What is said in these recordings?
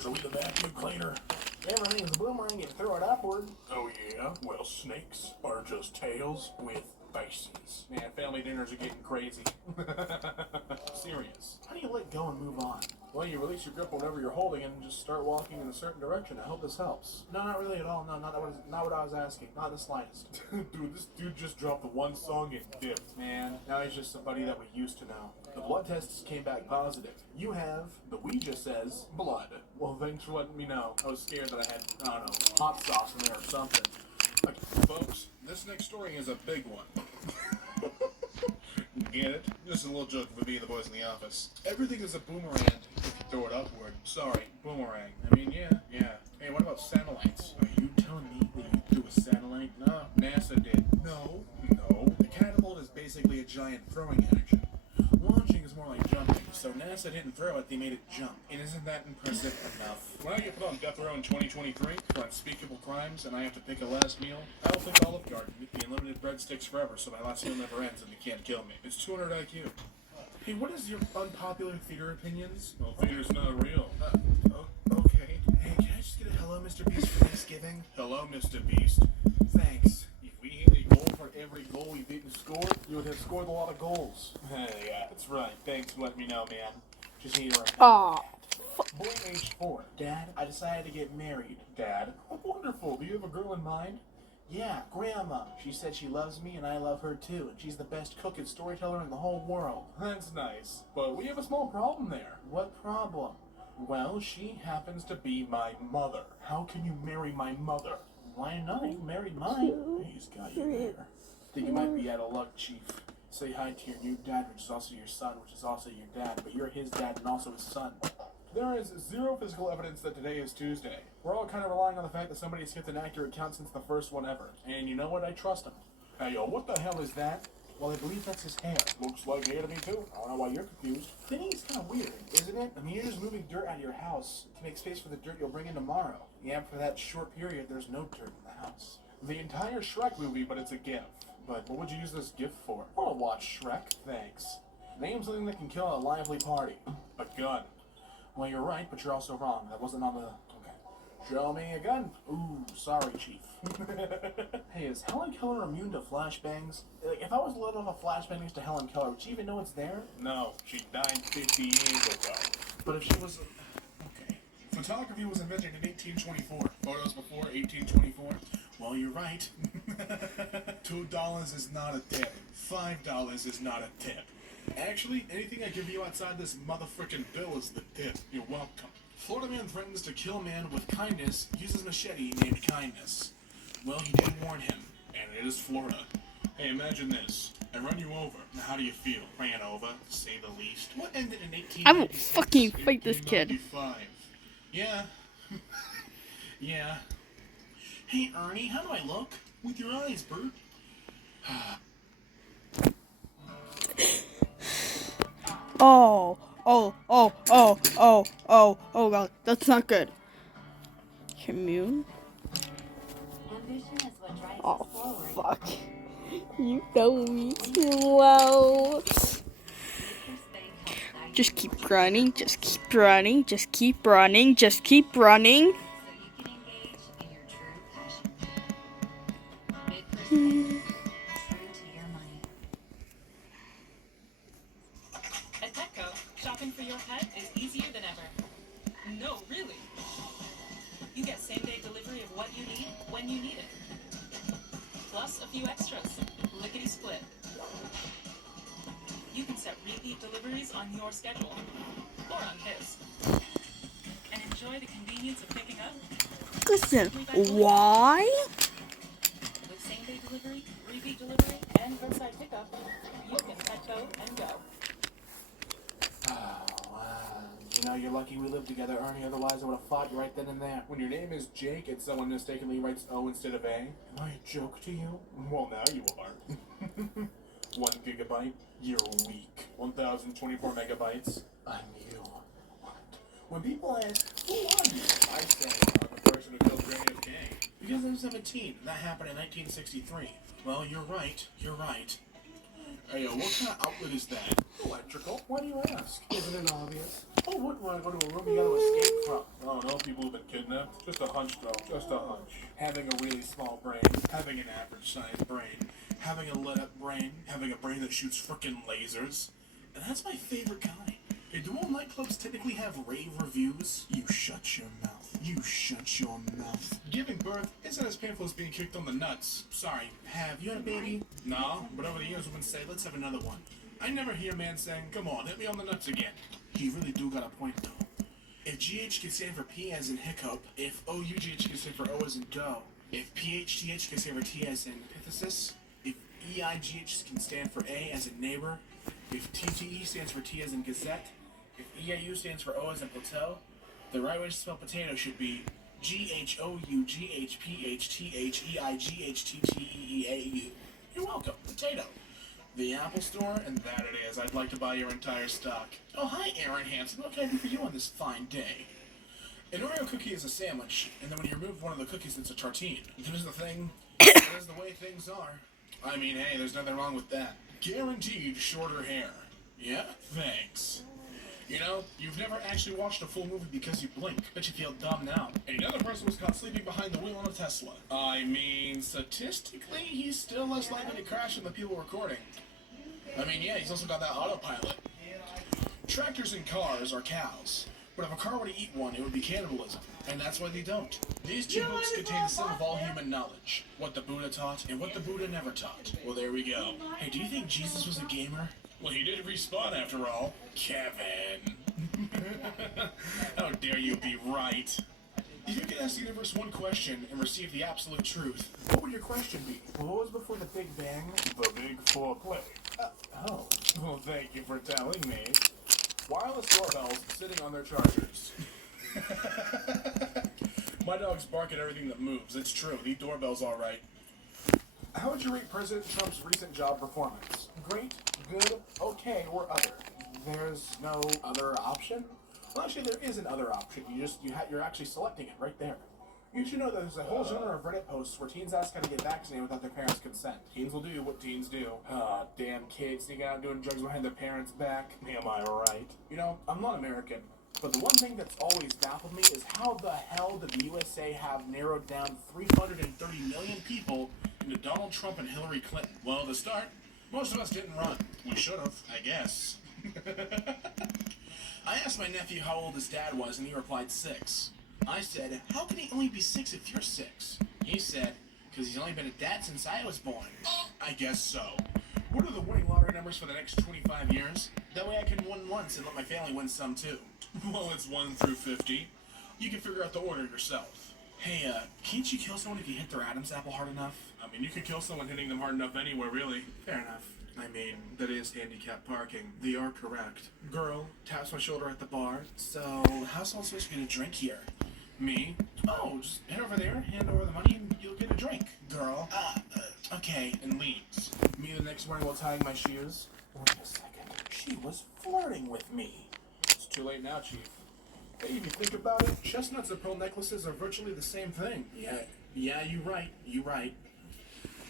Are we the vacuum cleaner? Everything's a boomerang, you throw it upward. Oh yeah? Well, snakes are just tails with faces. Man, family dinners are getting crazy. Serious. How do you let go and move on? Well, you release your grip on whatever you're holding and just start walking in a certain direction. I hope this helps. No, not really at all. No, not what I was asking. Not the slightest. Dude, this dude just dropped the one song and dipped. Man, now he's just somebody that we used to know. The blood tests came back positive. You have, the Ouija says, blood. Well, thanks for letting me know. I was scared that I had, I don't know, hot sauce in there or something. Okay, folks, this next story is a big one. Get it? Just a little joke for me and the boys in the office. Everything is a boomerang if you throw it upward. Sorry, boomerang. I mean, yeah. Hey, what about satellites? Are you telling me that you threw a satellite? No, NASA did. No. The catapult is basically a giant throwing action. Launching is more like jumping, so NASA didn't throw it, they made it jump. And isn't that impressive enough? When I get put on death row in 2023 for unspeakable crimes and I have to pick a last meal, I will pick Olive Garden, eat the unlimited breadsticks forever so my last meal never ends and they can't kill me. It's 200 IQ. Hey, what is your unpopular theater opinions? Well, theater's not real. Okay. Hey, can I just get a hello, Mr. Beast, for Thanksgiving? Hello, Mr. Beast. Thanks. If we hit a goal for every goal we didn't score, you would have scored a lot of goals. Hey, yeah, that's right. Thanks for letting me know, man. Just need to right now. Aw. Boy age 4. Dad, I decided to get married. Dad? Oh, wonderful. Do you have a girl in mind? Yeah, Grandma. She said she loves me and I love her too, and she's the best cook and storyteller in the whole world. That's nice. But we have a small problem there. What problem? Well, she happens to be my mother. How can you marry my mother? Why not? You married mine. He's got you there. Think you might be out of luck, Chief. Say hi to your new dad, which is also your son, which is also your dad, but you're his dad and also his son. There is zero physical evidence that today is Tuesday. We're all kind of relying on the fact that somebody has kept an accurate count since the first one ever. And you know what? I trust him. Hey, yo, what the hell is that? Well, I believe that's his hair. Looks like hair to me, too. I don't know why you're confused. Thinning is kind of weird, isn't it? I mean, you're just moving dirt out of your house to make space for the dirt you'll bring in tomorrow. Yeah, for that short period, there's no dirt in the house. The entire Shrek movie, but it's a GIF. But what would you use this GIF for? I want to watch Shrek, thanks. Name something that can kill a lively party. A gun. Well, you're right, but you're also wrong. That wasn't on the... Okay. Show me a gun. Ooh, sorry, Chief. Hey, is Helen Keller immune to flashbangs? Like, if I was let off a flashbang next to Helen Keller, would she even know it's there? No, she died 50 years ago. But if she was... Okay. Photography was invented in 1824. Photos before 1824? Well, you're right. $2 is not a tip. $5 is not a tip. Actually, anything I give you outside this motherfucking bill is the tip. You're welcome. Florida man threatens to kill man with kindness, uses machete named Kindness. Well, he did warn him, and it is Florida. Hey, imagine this. I run you over. Now, how do you feel? Ran over, to say the least. What ended in 1896? I will fucking fight this kid. 1895? Yeah. Yeah. Hey, Ernie, how do I look? With your eyes, Bert. Oh god, that's not good. Commune? Oh, fuck. You know me too well. Just keep running, just keep running, just keep running, just keep running. At Petco, shopping for your pet is easier than ever. No, really. You get same-day delivery of what you need when you need it. Plus a few extras. Lickety-split. You can set repeat deliveries on your schedule. Or on his. And enjoy the convenience of picking up. Listen, why? With same-day delivery, repeat delivery, and curbside pickup, you can Petco and go. You know, you're lucky we live together, Ernie, otherwise I would have fought you right then and there. When your name is Jake and someone mistakenly writes O instead of A, am I a joke to you? Well, now you are. 1 gigabyte? You're weak. 1024 megabytes? I'm you. What? When people ask, who are you? I say, I'm the person who killed Granny of Gang. Because I'm 17, and that happened in 1963. Well, you're right. Hey, what kind of outlet is that? Electrical. Why do you ask? Isn't it obvious? Oh, wouldn't want to go to a room you got to escape from. Oh, no know people who've been kidnapped? Just a hunch, though. Just a hunch. Having a really small brain, having an average-sized brain, having a lit-up brain, having a brain that shoots frickin' lasers. And that's my favorite kind. Hey, do all nightclubs technically have rave reviews? You shut your mouth. You shut your mouth. Giving birth isn't as painful as being kicked on the nuts. Sorry, have you had a baby? No, but over the years women say, let's have another one. I never hear a man saying, come on, hit me on the nuts again. You really do got a point, though. If GH can stand for P as in hiccup, if OUGH can stand for O as in go, if PHTH can stand for T as in antithesis, if EIGH can stand for A as in neighbor, if TTE stands for T as in gazette, if EIU stands for O as in plateau, the right way to spell potato should be GHOUGHPHTHEIGHTTEEAU. You're welcome, potato. The Apple Store, and that it is. I'd like to buy your entire stock. Oh, hi, Aaron Hansen. What can I do for you on this fine day? An Oreo cookie is a sandwich, and then when you remove one of the cookies, it's a tartine. Here's the thing. That is the way things are. I mean, hey, there's nothing wrong with that. Guaranteed shorter hair. Yeah, thanks. You know, you've never actually watched a full movie because you blink, but you feel dumb now. And another person was caught sleeping behind the wheel on a Tesla. I mean, statistically, he's still less likely to crash than the people recording. I mean, yeah, he's also got that autopilot. Tractors and cars are cows, but if a car were to eat one, it would be cannibalism, and that's why they don't. These two books contain the sum of all human knowledge, what the Buddha taught and what the Buddha never taught. Well, there we go. Hey, do you think Jesus was a gamer? Well, he did respawn after all. Kevin. How dare you be right? If you could ask the universe one question and receive the absolute truth, what would your question be? What was before the Big Bang? The big foreplay. Oh. Well, thank you for telling me. Wireless doorbells sitting on their chargers. My dogs bark at everything that moves. It's true. The doorbell's all right. How would you rate President Trump's recent job performance? Great, good, okay, or other? There's no other option? Well, actually, there is an other option. You're actually selecting it right there. You should know that there's a whole genre of Reddit posts where teens ask how to get vaccinated without their parents' consent. Teens will do what teens do. Damn kids sneaking out doing drugs behind their parents' back. Am I right? You know, I'm not American, but the one thing that's always baffled me is how the hell did the USA have narrowed down 330 million people into Donald Trump and Hillary Clinton? Well, to start, most of us didn't run. We should have, I guess. I asked my nephew how old his dad was, and he replied 6. I said, how can he only be 6 if you're 6? He said, because he's only been a dad since I was born. I guess so. What are the winning lottery numbers for the next 25 years? That way I can win once and let my family win some too. Well, it's 1 through 50. You can figure out the order yourself. Hey, can't you kill someone if you hit their Adam's apple hard enough? I mean, you could kill someone hitting them hard enough anywhere, really. Fair enough. I mean, that is handicap parking. They are correct. Girl taps my shoulder at the bar. So, how's someone supposed to get a drink here? Me? Oh, just head over there, hand over the money, and you'll get a drink. Girl. Okay, and leaves. Me the next morning while tying my shoes. Wait a second. She was flirting with me. It's too late now, Chief. Hey, if you think about it, chestnuts and pearl necklaces are virtually the same thing. Yeah, you're right.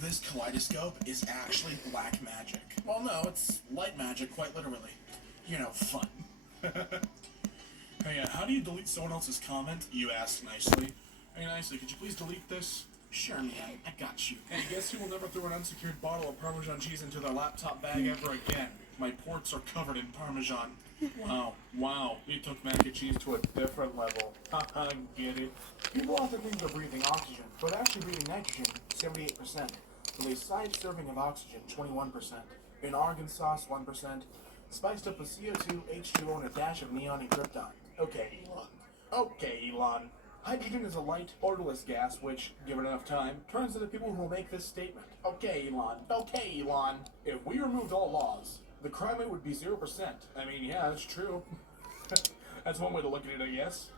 This kaleidoscope is actually black magic. Well, no, it's light magic, quite literally. You know, fun. Hey, how do you delete someone else's comment? You asked nicely. Hey, nicely, could you please delete this? Sure, man, I got you. Hey, guess who will never throw an unsecured bottle of Parmesan cheese into their laptop bag ever again? My ports are covered in Parmesan. Wow, you took mac and cheese to a different level. Haha, get it? People often think they're breathing oxygen, but actually breathing nitrogen, 78%. With a side serving of oxygen, 21%. In argon sauce, 1%. Spiced up with CO2, H2O, and a dash of neon and krypton. Okay, Elon. Hydrogen is a light, odorless gas which, given enough time, turns into people who will make this statement. Okay, Elon. If we removed all laws, the crime rate would be 0%. I mean, yeah, that's true. That's one way to look at it, I guess.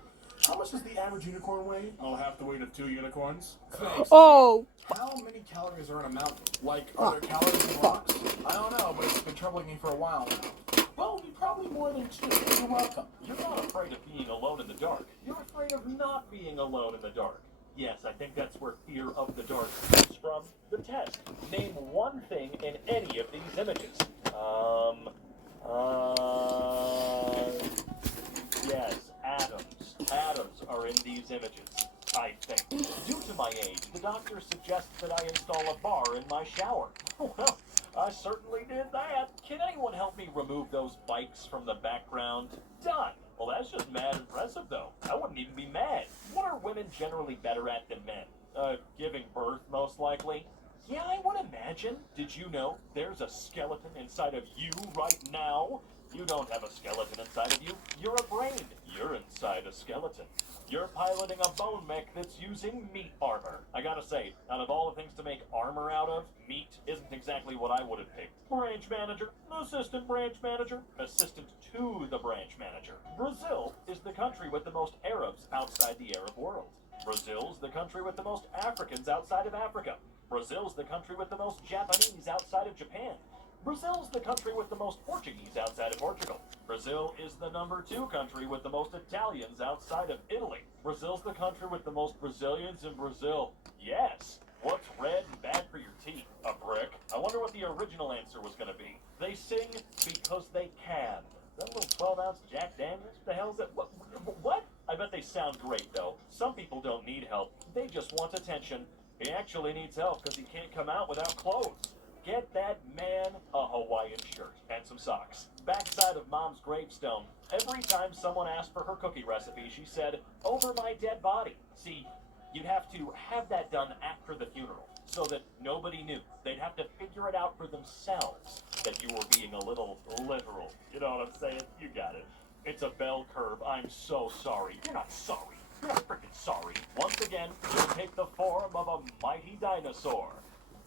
How much does the average unicorn weigh? I'll have the weight of 2 unicorns. Thanks. Oh. How many calories are in a mountain? Like, are there calories in rocks? I don't know, but it's been troubling me for a while now. Well, probably more than 2. You're welcome. You're not afraid of being alone in the dark. You're afraid of not being alone in the dark. Yes, I think that's where fear of the dark comes from. The test. Name one thing in any of these images. Yes, atoms. atoms are in these images, I think. Due to my age, the doctor suggests that I install a bar in my shower. Well, I certainly did that. Can anyone help me remove those bikes from the background? Done. Well, that's just mad impressive, though. I wouldn't even be mad. What are women generally better at than men? Giving birth, most likely. Yeah, I would imagine. Did you know there's a skeleton inside of you right now? You don't have a skeleton inside of you. You're a brain. You're inside a skeleton. You're piloting a bone mech that's using meat armor. I gotta say, out of all the things to make armor out of, meat isn't exactly what I would have picked. Branch manager, assistant branch manager, assistant to the branch manager. Brazil is the country with the most Arabs outside the Arab world. Brazil's the country with the most Africans outside of Africa. Brazil's the country with the most Japanese outside of Japan. Brazil's the country with the most Portuguese outside of Portugal. Brazil is the number 2 country with the most Italians outside of Italy. Brazil's the country with the most Brazilians in Brazil. Yes. What's red and bad for your teeth? A brick? I wonder what the original answer was going to be. They sing because they can. That little 12-ounce Jack Daniels? What the hell is that? What? I bet they sound great, though. Some people don't need help. They just want attention. He actually needs help because he can't come out without clothes. Get that man a Hawaiian shirt and some socks. Backside of Mom's gravestone, every time someone asked for her cookie recipe, she said, "Over my dead body." See, you'd have to have that done after the funeral so that nobody knew. They'd have to figure it out for themselves that you were being a little literal. You know what I'm saying? You got it. It's a bell curve. I'm so sorry. You're not sorry. You're not freaking sorry. Once again, you'll take the form of a mighty dinosaur.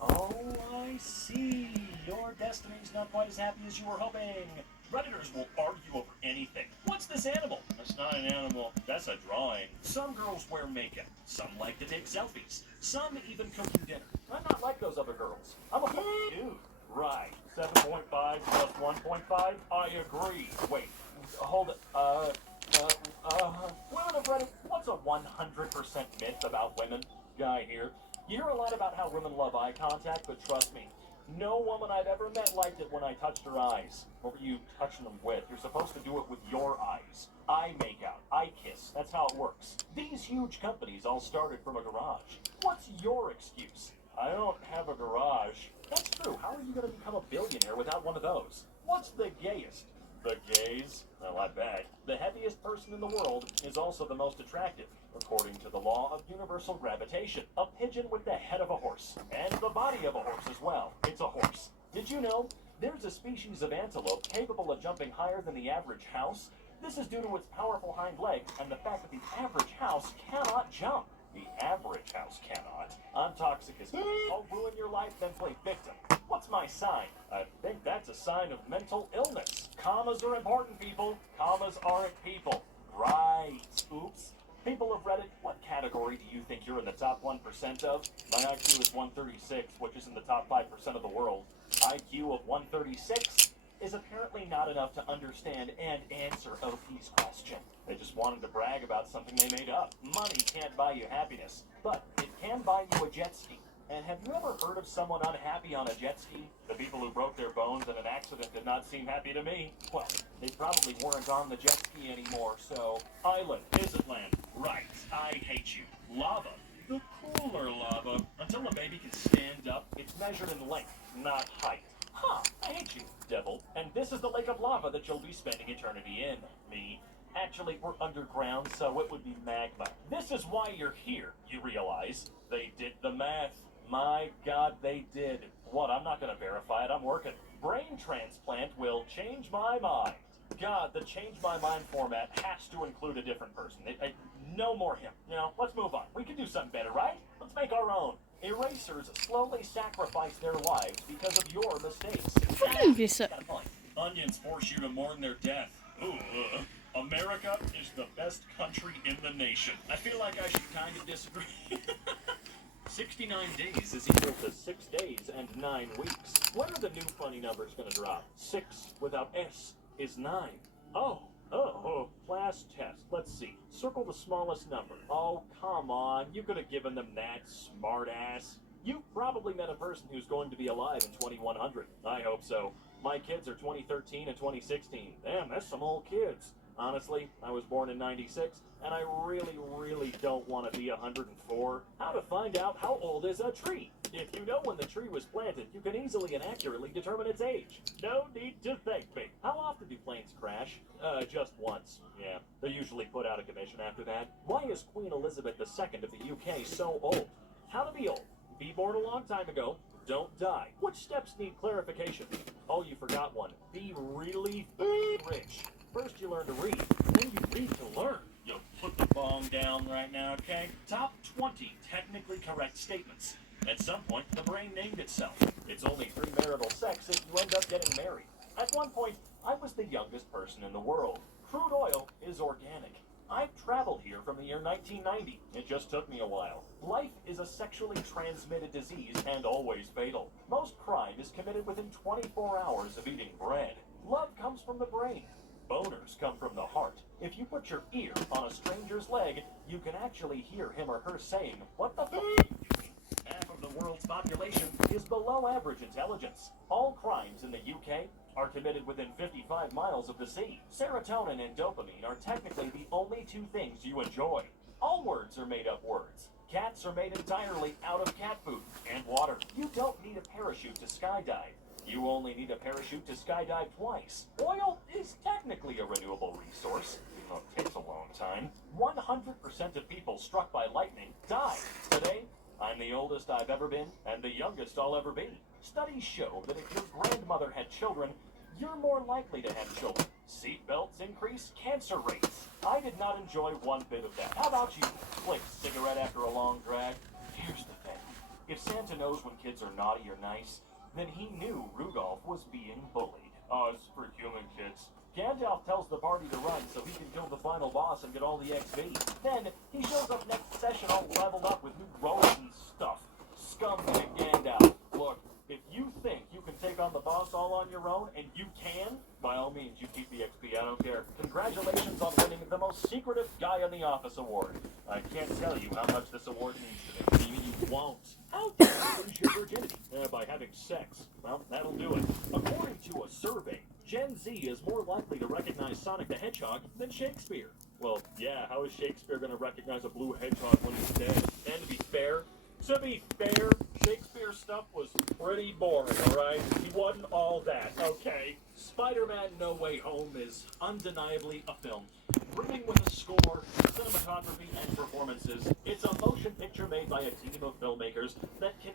Oh, I see. Your destiny's not quite as happy as you were hoping. Predators will argue over anything. What's this animal? That's not an animal. That's a drawing. Some girls wear makeup. Some like to take selfies. Some even cook you dinner. I'm not like those other girls. I'm a dude. Right. 7.5 plus 1.5? I agree. Wait. Hold it. Women of Reddit, what's a 100% myth about women? Guy here. You hear a lot about how women love eye contact, but trust me, no woman I've ever met liked it when I touched her eyes. What were you touching them with? You're supposed to do it with your eyes. Eye makeout, eye kiss, that's how it works. These huge companies all started from a garage. What's your excuse? I don't have a garage. That's true. How are you going to become a billionaire without one of those? What's the gayest? The gays? Well, I bet. The heaviest person in the world is also the most attractive, according to the law of universal gravitation. A pigeon with the head of a horse, and the body of a horse as well. It's a horse. Did you know there's a species of antelope capable of jumping higher than the average house? This is due to its powerful hind legs and the fact that the average house cannot jump. The average house cannot. I'm toxic as I'll ruin your life, then play victim. What's my sign? I think that's a sign of mental illness. Commas are important, people. Commas aren't people. Right. Oops. People of Reddit, what category do you think you're in the top 1% of? My IQ is 136, which is in the top 5% of the world. IQ of 136 is apparently not enough to understand and answer OP's question. They just wanted to brag about something they made up. Money can't buy you happiness, but it can buy you a jet ski. And have you ever heard of someone unhappy on a jet ski? The people who broke their bones in an accident did not seem happy to me. Well, they probably weren't on the jet ski anymore, so... Island, isn't land. Right, I hate you. Lava. The cooler lava. Until a baby can stand up, it's measured in length, not height. Huh, I hate you, devil. And this is the lake of lava that you'll be spending eternity in. Me. Actually, we're underground, so it would be magma. This is why you're here, you realize. They did the math. My God, they did. What, I'm not going to verify it, I'm working. Brain transplant will change my mind. God, the change my mind format has to include a different person. No more him. You know, let's move on. We can do something better, right? Let's make our own. Erasers slowly sacrifice their lives because of your mistakes. Fucking visa. Got a point. Onions force you to mourn their death. Ooh, America is the best country in the nation. I feel like I should kind of disagree. 69 days is equal to 6 days and 9 weeks. When are the new funny numbers going to drop? 6 without S is 9. Oh, class test. Let's see. Circle the smallest number. Oh, come on. You could have given them that, smart-ass. You probably met a person who's going to be alive in 2100. I hope so. My kids are 2013 and 2016. Damn, that's some old kids. Honestly, I was born in 96, and I really don't want to be 104. How to find out how old is a tree? If you know when the tree was planted, you can easily and accurately determine its age. No need to thank me. How often do planes crash? Just once. Yeah, they're usually put out of commission after that. Why is Queen Elizabeth II of the UK so old? How to be old? Be born a long time ago. Don't die. Which steps need clarification? Oh, you forgot one. Be really rich. First you learn to read, then you read to learn. You'll put the bong down right now, okay? Top 20 technically correct statements. At some point, the brain named itself. It's only premarital sex if you end up getting married. At one point, I was the youngest person in the world. Crude oil is organic. I've traveled here from the year 1990. It just took me a while. Life is a sexually transmitted disease and always fatal. Most crime is committed within 24 hours of eating bread. Love comes from the brain. Boners come from the heart. If you put your ear on a stranger's leg, you can actually hear him or her saying, "What the f***?" Half of the world's population is below average intelligence. All crimes in the UK are committed within 55 miles of the sea. Serotonin and dopamine are technically the only two things you enjoy. All words are made up words. Cats are made entirely out of cat food and water. You don't need a parachute to skydive. You only need a parachute to skydive twice. Oil is technically a renewable resource, even though it takes a long time. 100% of people struck by lightning die. Today, I'm the oldest I've ever been, and the youngest I'll ever be. Studies show that if your grandmother had children, you're more likely to have children. Seatbelts increase cancer rates. I did not enjoy one bit of that. How about you? Flick a cigarette after a long drag? Here's the thing. If Santa knows when kids are naughty or nice, then he knew Rudolph was being bullied. Oh, it's for human kids. Gandalf tells the party to run so he can kill the final boss and get all the XP. Then, he shows up next session all leveled up with new robes and stuff. Scumbag Gandalf. Look, if you think you can take on the boss all on your own, and you can, by all means, you keep the XP, I don't care. Congratulations on winning the most secretive guy in the office award. I can't tell you how much this award means to me. Even you won't. How do you lose your virginity? By having sex. Well, that'll do it. According to a survey, Gen Z is more likely to recognize Sonic the Hedgehog than Shakespeare. Well, yeah, how is Shakespeare going to recognize a blue hedgehog when he's dead? And to be fair, Shakespeare's stuff was pretty boring, alright? He wasn't all that, okay? Spider-Man No Way Home is undeniably a film. Brimming with a score, cinematography, and performances, it's a motion picture made by a team of filmmakers that can